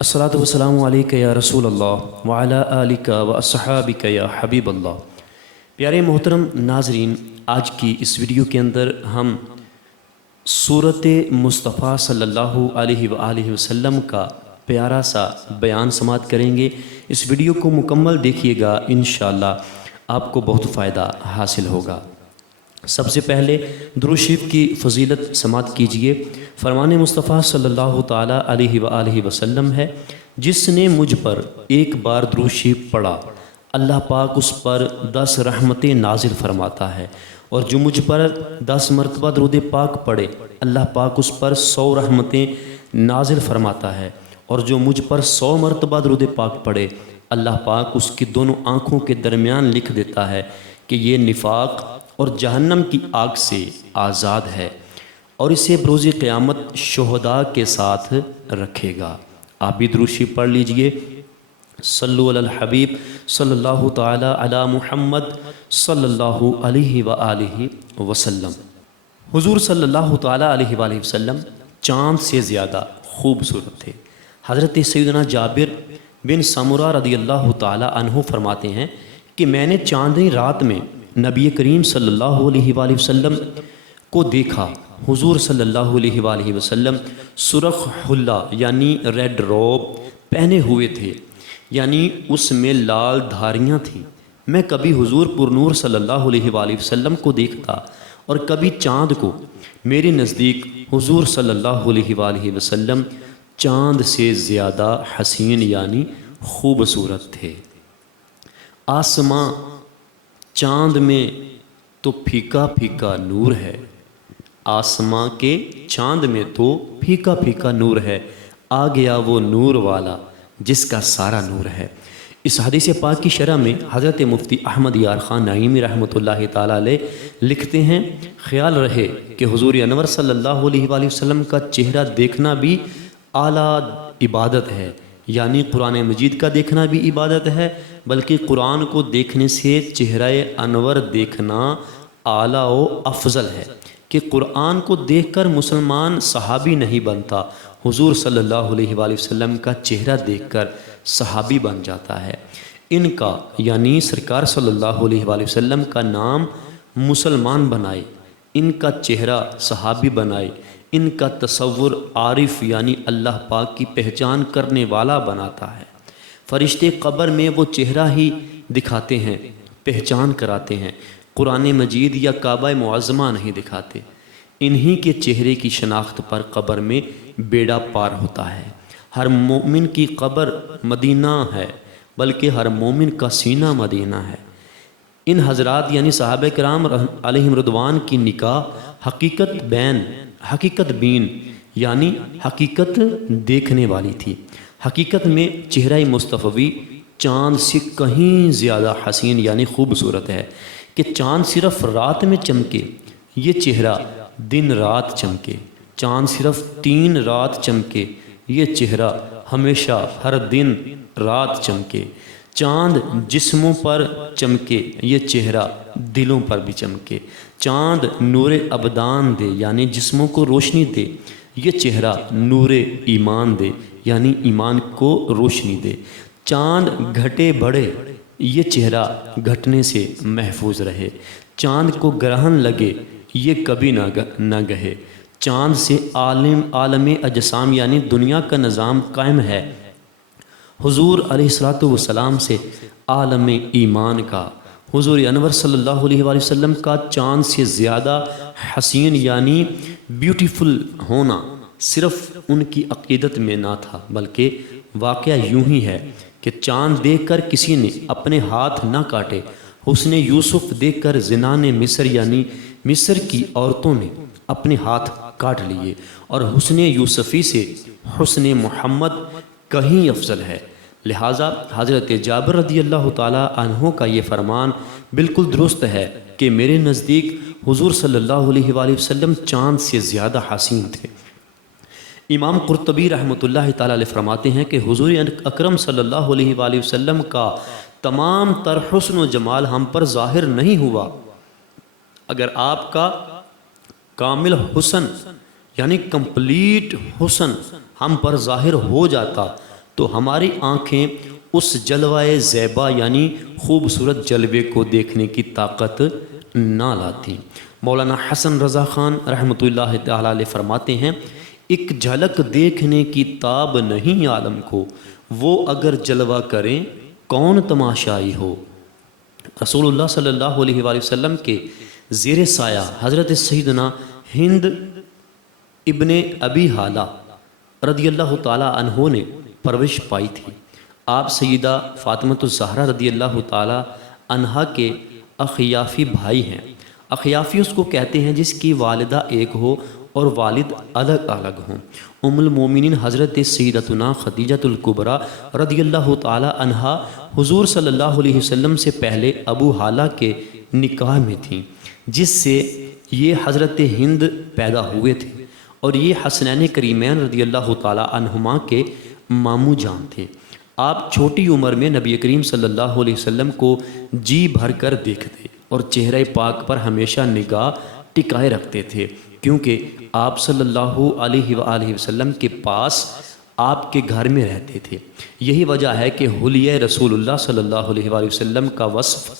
الصلاۃ والسلام علیک یا رسول اللہ وعلی آلک و اصحابک یا حبیب اللہ۔ پیارے محترم ناظرین، آج کی اس ویڈیو کے اندر ہم صورت مصطفیٰ صلی اللہ علیہ وآلہ وسلم کا پیارا سا بیان سماعت کریں گے۔ اس ویڈیو کو مکمل دیکھیے گا، انشاءاللہ آپ کو بہت فائدہ حاصل ہوگا۔ سب سے پہلے درود شریف کی فضیلت سماعت کیجئے۔ فرمان مصطفیٰ صلی اللہ تعالیٰ علیہ وآلہ وسلم ہے، جس نے مجھ پر ایک بار درود شریف پڑھا اللہ پاک اس پر 10 رحمتیں نازل فرماتا ہے، اور جو مجھ پر 10 مرتبہ درود پاک پڑھے اللہ پاک اس پر 100 رحمتیں نازل فرماتا ہے، اور جو مجھ پر 100 مرتبہ درود پاک پڑھے اللہ پاک اس کی دونوں آنکھوں کے درمیان لکھ دیتا ہے کہ یہ نفاق اور جہنم کی آگ سے آزاد ہے، اور اسے بروز قیامت شہداء کے ساتھ رکھے گا۔ آپ بھی درود شریف پڑھ لیجئے۔ صلو علی الحبیب صلی اللہ تعالی علی محمد صلی اللہ علیہ وآلہ وسلم۔ حضور صلی اللہ تعالی علیہ وآلہ وسلم چاند سے زیادہ خوبصورت تھے۔ حضرت سیدنا جابر بن سمرہ رضی اللہ تعالی عنہ فرماتے ہیں کہ میں نے چاندنی رات میں نبی کریم صلی اللہ علیہ وآلہ وسلم کو دیکھا۔ حضور صلی اللہ علیہ وآلہ وسلم سرخ حلہ یعنی ریڈ روب پہنے ہوئے تھے، یعنی اس میں لال دھاریاں تھیں۔ میں کبھی حضور پر نور صلی اللہ علیہ وآلہ وسلم کو دیکھتا اور کبھی چاند کو۔ میرے نزدیک حضور صلی اللہ علیہ وآلہ وسلم چاند سے زیادہ حسین یعنی خوبصورت تھے۔ آسماں چاند میں تو پھیکا پھیکا نور ہے، آسماں کے چاند میں تو پھیکا پھیکا نور ہے، آ گیا وہ نور والا جس کا سارا نور ہے۔ اس حدیث پاک کی شرح میں حضرت مفتی احمد یار خان نعیمی رحمۃ اللہ تعالیٰ علیہ لکھتے ہیں، خیال رہے کہ حضور انور صلی اللہ علیہ وآلہ وسلم کا چہرہ دیکھنا بھی اعلیٰ عبادت ہے، یعنی قرآن مجید کا دیکھنا بھی عبادت ہے، بلکہ قرآن کو دیکھنے سے چہرہ انور دیکھنا اعلیٰ و افضل ہے، کہ قرآن کو دیکھ کر مسلمان صحابی نہیں بنتا، حضور صلی اللہ علیہ وآلہ وسلم کا چہرہ دیکھ کر صحابی بن جاتا ہے۔ ان کا یعنی سرکار صلی اللہ علیہ وآلہ وسلم کا نام مسلمان بنائے، ان کا چہرہ صحابی بنائے، ان کا تصور عارف یعنی اللہ پاک کی پہچان کرنے والا بناتا ہے۔ فرشتے قبر میں وہ چہرہ ہی دکھاتے ہیں، پہچان کراتے ہیں، قرآن مجید یا کعبہ معظمہ نہیں دکھاتے۔ انہی کے چہرے کی شناخت پر قبر میں بیڑا پار ہوتا ہے۔ ہر مومن کی قبر مدینہ ہے، بلکہ ہر مومن کا سینہ مدینہ ہے۔ ان حضرات یعنی صحابہ کرام علیہم رضوان کی نکاح حقیقت بین یعنی حقیقت دیکھنے والی تھی۔ حقیقت میں چہرہ مصطفی چاند سے کہیں زیادہ حسین یعنی خوبصورت ہے، کہ چاند صرف رات میں چمکے، یہ چہرہ دن رات چمکے۔ چاند صرف 3 رات چمکے، یہ چہرہ ہمیشہ ہر دن رات چمکے۔ چاند جسموں پر چمکے، یہ چہرہ دلوں پر بھی چمکے۔ چاند نور ابدان دے یعنی جسموں کو روشنی دے، یہ چہرہ نور ایمان دے یعنی ایمان کو روشنی دے۔ چاند گھٹے بڑھے، یہ چہرہ گھٹنے سے محفوظ رہے۔ چاند کو گرہن لگے، یہ کبھی نہ گہے۔ چاند سے عالم اجسام یعنی دنیا کا نظام قائم ہے۔ حضور علیہ السلام سے عالم ایمان کا، حضور انور صلی اللہ علیہ وآلہ وسلم کا چاند سے زیادہ حسین یعنی بیوٹیفل ہونا صرف ان کی عقیدت میں نہ تھا، بلکہ واقعہ یوں ہی ہے کہ چاند دیکھ کر کسی نے اپنے ہاتھ نہ کاٹے۔ حسن یوسف دیکھ کر زنان مصر یعنی مصر کی عورتوں نے اپنے ہاتھ کاٹ لیے، اور حسن یوسفی سے حسن محمد کہیں افضل ہے۔ لہٰذا حضرت جابر رضی اللہ تعالیٰ عنہ کا یہ فرمان بالکل درست ہے کہ میرے نزدیک حضور صلی اللہ علیہ وآلہ وسلم چاند سے زیادہ حسین تھے۔ امام قرطبی رحمۃ اللہ تعالیٰ علیہ فرماتے ہیں کہ حضور اکرم صلی اللہ علیہ وآلہ وسلم کا تمام تر حسن و جمال ہم پر ظاہر نہیں ہوا۔ اگر آپ کا کامل حسن یعنی کمپلیٹ حسن ہم پر ظاہر ہو جاتا تو ہماری آنکھیں اس جلوہ زیبا یعنی خوبصورت جلوے کو دیکھنے کی طاقت نہ لاتی۔ مولانا حسن رضا خان رحمۃ اللہ تعالیٰ علیہ فرماتے ہیں، ایک جھلک دیکھنے کی تاب نہیں عالم کو، وہ اگر جلوہ کریں کون تماشائی ہو۔ رسول اللہ صلی اللہ علیہ وآلہ وسلم کے زیر سایہ حضرت سیدنا ہند ابن ابی حالہ رضی اللہ تعالیٰ عنہ نے پرورش پائی تھی۔ آپ سیدہ فاطمۃ الزہرا رضی اللہ تعالیٰ عنہا کے اخیافی بھائی ہیں۔ اخیافی اس کو کہتے ہیں جس کی والدہ ایک ہو اور والد الگ الگ ہوں۔ ام المومنین حضرت سیدتنا خدیجۃ الکبریٰ رضی اللہ تعالیٰ عنہا حضور صلی اللہ علیہ وسلم سے پہلے ابو حالہ کے نکاح میں تھیں، جس سے یہ حضرت ہند پیدا ہوئے تھے، اور یہ حسنین کریمین رضی اللہ تعالیٰ عنہما کے ماموں جان تھے۔ آپ چھوٹی عمر میں نبی کریم صلی اللہ علیہ وسلم کو جی بھر کر دیکھتے اور چہرہ پاک پر ہمیشہ نگاہ ٹکائے رکھتے تھے، کیونکہ آپ صلی اللہ علیہ وآلہ وسلم کے پاس آپ کے گھر میں رہتے تھے۔ یہی وجہ ہے کہ حلیہ رسول اللہ صلی اللہ علیہ وآلہ وسلم کا وصف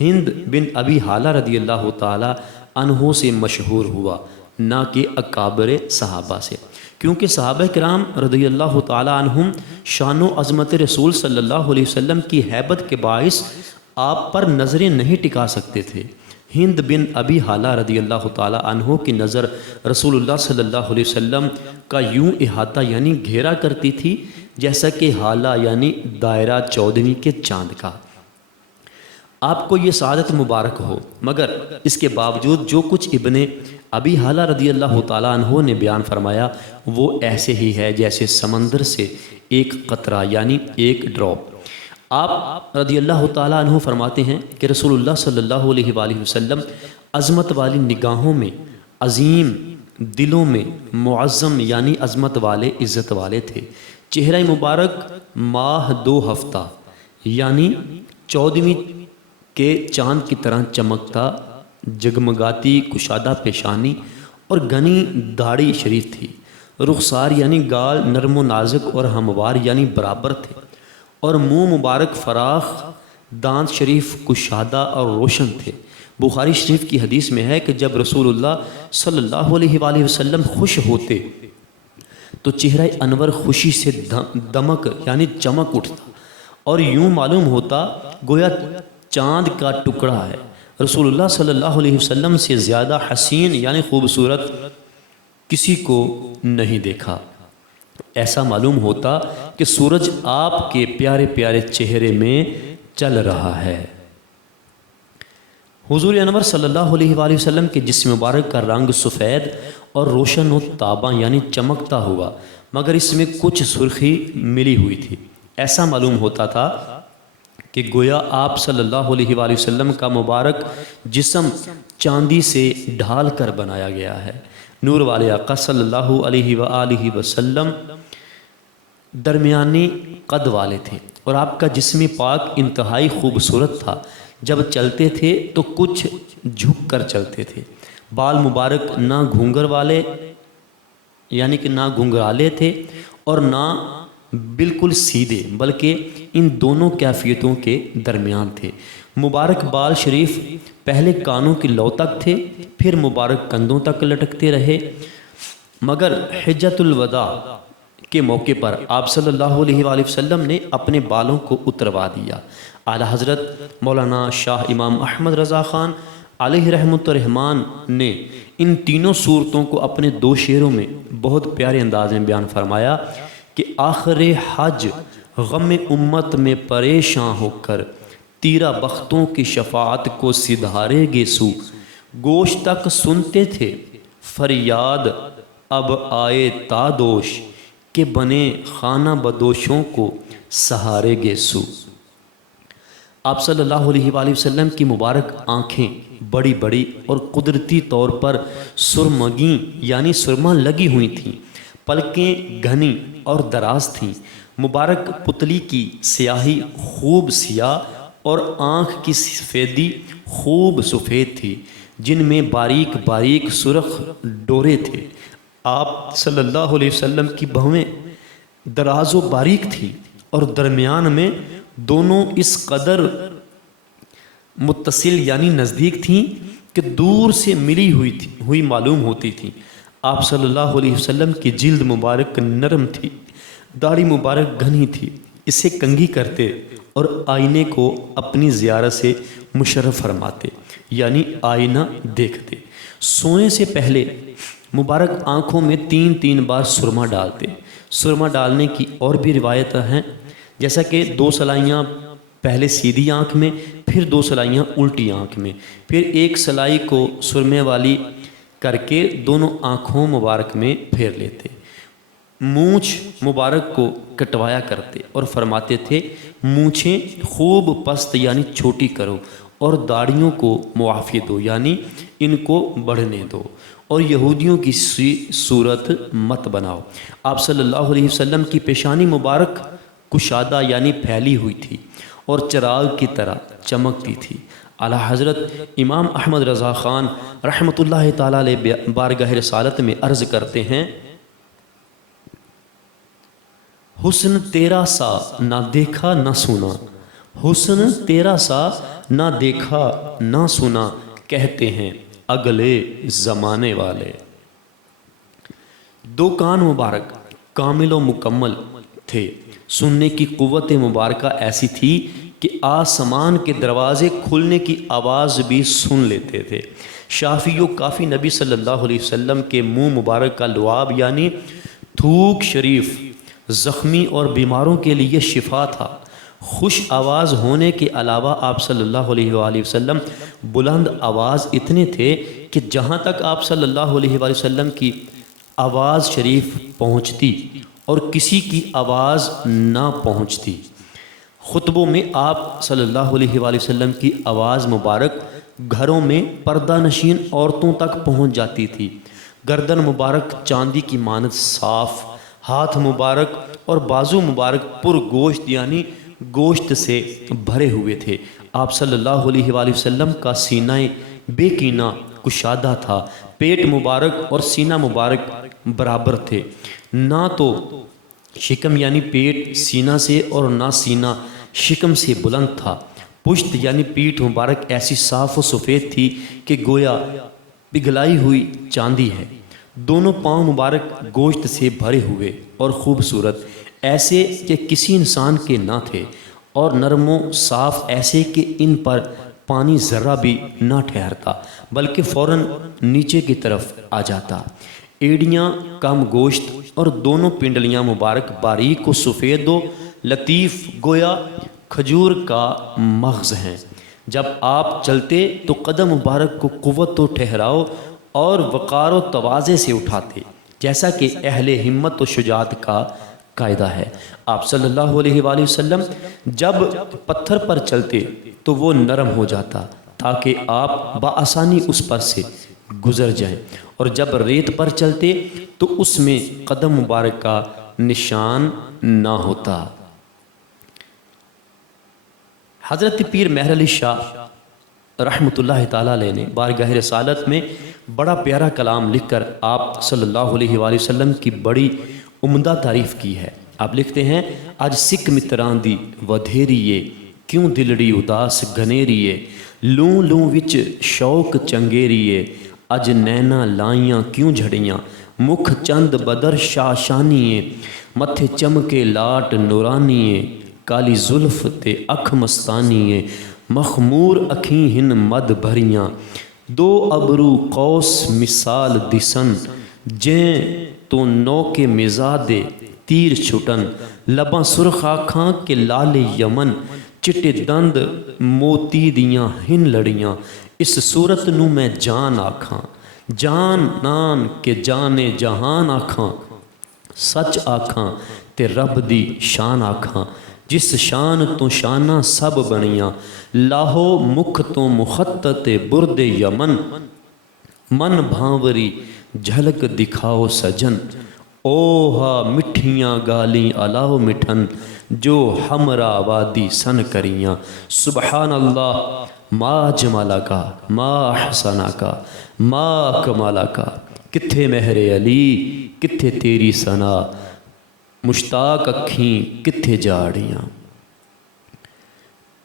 ہند بن ابی حالہ رضی اللہ تعالیٰ عنہ سے مشہور ہوا، نہ کہ اکابر صحابہ سے، کیونکہ صحابہ کرام رضی اللہ تعالیٰ عنہم شان و عظمت رسول صلی اللہ علیہ وسلم کی ہیبت کے باعث آپ پر نظریں نہیں ٹکا سکتے تھے۔ ہند بن ابی حالہ رضی اللہ تعالیٰ عنہ کی نظر رسول اللہ صلی اللہ علیہ وسلم کا یوں احاطہ یعنی گھیرا کرتی تھی جیسا کہ حالہ یعنی دائرہ 14ویں کے چاند کا۔ آپ کو یہ سعادت مبارک ہو، مگر اس کے باوجود جو کچھ ابن ابی حالہ رضی اللہ تعالیٰ عنہ نے بیان فرمایا وہ ایسے ہی ہے جیسے سمندر سے ایک قطرہ یعنی ایک ڈراپ۔ آپ رضی اللہ تعالیٰ عنہ فرماتے ہیں کہ رسول اللہ صلی اللہ علیہ وآلہ وسلم عظمت والی نگاہوں میں عظیم، دلوں میں معظم یعنی عظمت والے، عزت والے تھے۔ چہرہ مبارک ماہ 2 ہفتہ یعنی 14ویں کے چاند کی طرح چمکتا، جگمگاتی کشادہ پیشانی اور گھنی داڑھی شریف تھی۔ رخسار یعنی گال نرم و نازک اور ہموار یعنی برابر تھے، اور منہ مبارک فراخ، دانت شریف کشادہ اور روشن تھے۔ بخاری شریف کی حدیث میں ہے کہ جب رسول اللہ صلی اللہ علیہ وآلہ وسلم خوش ہوتے تو چہرہ انور خوشی سے دمک یعنی چمک اٹھتا اور یوں معلوم ہوتا گویا چاند کا ٹکڑا ہے۔ رسول اللہ صلی اللہ علیہ وسلم سے زیادہ حسین یعنی خوبصورت کسی کو نہیں دیکھا۔ ایسا معلوم ہوتا کہ سورج آپ کے پیارے پیارے چہرے میں چل رہا ہے۔ حضور انور صلی اللہ علیہ وآلہ وسلم کے جسم مبارک کا رنگ سفید اور روشن و تاباں یعنی چمکتا ہوا، مگر اس میں کچھ سرخی ملی ہوئی تھی۔ ایسا معلوم ہوتا تھا کہ گویا آپ صلی اللہ علیہ وآلہ وسلم کا مبارک جسم چاندی سے ڈھال کر بنایا گیا ہے۔ نور والے آقا صلی اللہ علیہ وآلہ وسلم درمیانی قد والے تھے اور آپ کا جسم پاک انتہائی خوبصورت تھا۔ جب چلتے تھے تو کچھ جھک کر چلتے تھے۔ بال مبارک نہ گھونگر والے یعنی کہ نہ گھنگرالے تھے اور نہ بالکل سیدھے، بلکہ ان دونوں کیفیتوں کے درمیان تھے۔ مبارک بال شریف پہلے کانوں کی لو تک تھے، پھر مبارک کندھوں تک لٹکتے رہے، مگر حجۃ الوداع کے موقع پر آپ صلی اللہ علیہ وآلہ وسلم نے اپنے بالوں کو اتروا دیا۔ اعلیٰ حضرت مولانا شاہ امام احمد رضا خان علیہ رحمۃ الرحمن نے ان تینوں صورتوں کو اپنے 2 شعروں میں بہت پیارے انداز میں بیان فرمایا کہ آخر حج غم امت میں پریشاں ہو کر تیرا بختوں کی شفاعت کو سدھارے گے سو، گوش تک سنتے تھے فریاد اب آئے تادوش، کہ بنے خانہ بدوشوں کو سہارے گے سو۔ آپ صلی اللہ علیہ وآلہ وسلم کی مبارک آنکھیں بڑی بڑی اور قدرتی طور پر سرمگیں یعنی سرما لگی ہوئی تھیں، پلکیں گھنی اور دراز تھیں، مبارک پتلی کی سیاہی خوب سیاہ اور آنکھ کی سفیدی خوب سفید تھی، جن میں باریک باریک سرخ ڈورے تھے۔ آپ صلی اللہ علیہ وسلم کی بھویں دراز و باریک تھیں، اور درمیان میں دونوں اس قدر متصل یعنی نزدیک تھیں کہ دور سے ملی ہوئی معلوم ہوتی تھیں۔ آپ صلی اللہ علیہ وسلم کی جلد مبارک نرم تھی، داڑھی مبارک گھنی تھی، اسے کنگھی کرتے اور آئینے کو اپنی زیارت سے مشرف فرماتے یعنی آئینہ دیکھتے۔ سونے سے پہلے مبارک آنکھوں میں 3 بار سرما ڈالتے۔ سرما ڈالنے کی اور بھی روایتیں ہیں، جیسا کہ 2 سلائیاں پہلے سیدھی آنکھ میں، پھر 2 سلائیاں الٹی آنکھ میں، پھر 1 سلائی کو سرمے والی کر کے دونوں آنکھوں مبارک میں پھیر لیتے۔ مونچھ مبارک کو کٹوایا کرتے اور فرماتے تھے مونچھیں خوب پست یعنی چھوٹی کرو اور داڑھیوں کو معافی دو یعنی ان کو بڑھنے دو، اور یہودیوں کی صورت مت بناؤ۔ آپ صلی اللہ علیہ وسلم کی پیشانی مبارک کشادہ یعنی پھیلی ہوئی تھی اور چراغ کی طرح چمکتی تھی۔ اعلیٰ حضرت امام احمد رضا خان رحمۃ اللہ تعالیٰ علیہ بارگاہ رسالت میں عرض کرتے ہیں، حسن تیرا سا نہ دیکھا نہ سنا، حسن تیرا سا نہ دیکھا نہ سنا، کہتے ہیں اگلے زمانے والے۔ 2 کان مبارک کامل و مکمل تھے، سننے کی قوت مبارکہ ایسی تھی کہ آسمان کے دروازے کھلنے کی آواز بھی سن لیتے تھے۔ شافی و کافی نبی صلی اللہ علیہ وسلم کے منہ مبارک کا لعاب یعنی تھوک شریف زخمی اور بیماروں کے لیے شفا تھا۔ خوش آواز ہونے کے علاوہ آپ صلی اللہ علیہ وآلہ وسلم بلند آواز اتنے تھے کہ جہاں تک آپ صلی اللہ علیہ وآلہ وسلم کی آواز شریف پہنچتی اور کسی کی آواز نہ پہنچتی۔ خطبوں میں آپ صلی اللہ علیہ وآلہ وسلم کی آواز مبارک گھروں میں پردہ نشین عورتوں تک پہنچ جاتی تھی۔ گردن مبارک چاندی کی مانند صاف، ہاتھ مبارک اور بازو مبارک پر گوشت یعنی گوشت سے بھرے ہوئے تھے۔ آپ صلی اللہ علیہ وآلہ وسلم کا سینہ بے کینہ کشادہ تھا، پیٹ مبارک اور سینہ مبارک برابر تھے، نہ تو شکم یعنی پیٹ سینہ سے اور نہ سینہ شکم سے بلند تھا۔ پشت یعنی پیٹھ مبارک ایسی صاف و سفید تھی کہ گویا پگھلائی ہوئی چاندی ہے۔ دونوں پاؤں مبارک گوشت سے بھرے ہوئے اور خوبصورت ایسے کہ کسی انسان کے نہ تھے، اور نرم و صاف ایسے کہ ان پر پانی ذرہ بھی نہ ٹھہرتا بلکہ فوراً نیچے کی طرف آ جاتا۔ ایڑیاں کم گوشت اور دونوں پنڈلیاں مبارک باریک و سفید و لطیف گویا کھجور کا مغز ہیں۔ جب آپ چلتے تو قدم مبارک کو قوت و ٹھہراؤ اور وقار و تواضع سے اٹھاتے، جیسا کہ اہل ہمت و شجاعت کا قاعدہ ہے۔ آپ صلی اللہ علیہ وآلہ وسلم جب پتھر پر چلتے تو وہ نرم ہو جاتا تاکہ آپ بآسانی اس پر سے گزر جائیں، اور جب ریت پر چلتے تو اس میں قدم مبارک کا نشان نہ ہوتا۔ حضرت پیر مہر علی شاہ رحمۃ اللہ تعالیٰ علیہ نے بارگاہ رسالت میں بڑا پیارا کلام لکھ کر آپ صلی اللہ علیہ وآلہ وسلم کی بڑی عمدہ تعریف کی ہے۔ آپ لکھتے ہیں، اج سکھ متران دی ودھیریے کیوں دلڑی اداس گھنیریے، لوں لوں وچ شوق چنگیریے، اج نینا لائیاں کیوں جھڑیاں، مکھ چند بدر شاشانیے، متھے چمکے لاٹ نورانیے، کالی زلف تے اکھ مستانیے، مخمور اکھیں ہن مد بھریاں، دو ابرو قوس مثال دسن، جیں تو نو کے مزادے تیر چھٹن، لباں سرخ آکھاں کے لال یمن، چٹے دند موتی دیاں ہن لڑیاں، اس صورت نو میں جان آکھاں، جان نان کے جانے جہان آکھاں، سچ آکھاں تے رب دی شان آکھاں، جس شان تو شاناں سب بنیاں، لاہو مکھ تو مخطط برد یمن، من بھانوری جھلک دکھاؤ سجن، اوہا مٹھیاں گالیں الاؤ مٹھن، جو ہمرا وادی سن کریاں، سبحان اللہ ما جمالہ کا ما احسنہ کا ما کمالہ کا، کتھے مہر علی کتھے تیری ثنا، مشتاق اکھیں کتھے جاڑیاں۔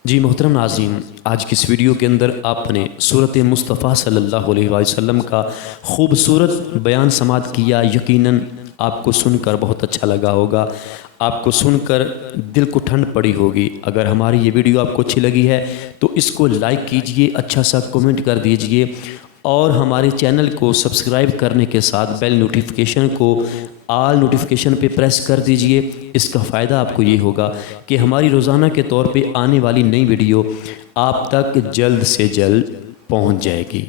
جی محترم ناظرین، آج کی اس ویڈیو کے اندر آپ نے سورت مصطفیٰ صلی اللہ علیہ وآلہ وسلم کا خوبصورت بیان سماعت کیا۔ یقیناً آپ کو سن کر بہت اچھا لگا ہوگا، آپ کو سن کر دل کو ٹھنڈ پڑی ہوگی۔ اگر ہماری یہ ویڈیو آپ کو اچھی لگی ہے تو اس کو لائک کیجئے، اچھا سا کومنٹ کر دیجئے اور ہمارے چینل کو سبسکرائب کرنے کے ساتھ بیل نوٹیفیکیشن کو آل نوٹیفیکیشن پہ پریس کر دیجئے۔ اس کا فائدہ آپ کو یہ ہوگا کہ ہماری روزانہ کے طور پہ آنے والی نئی ویڈیو آپ تک جلد سے جلد پہنچ جائے گی۔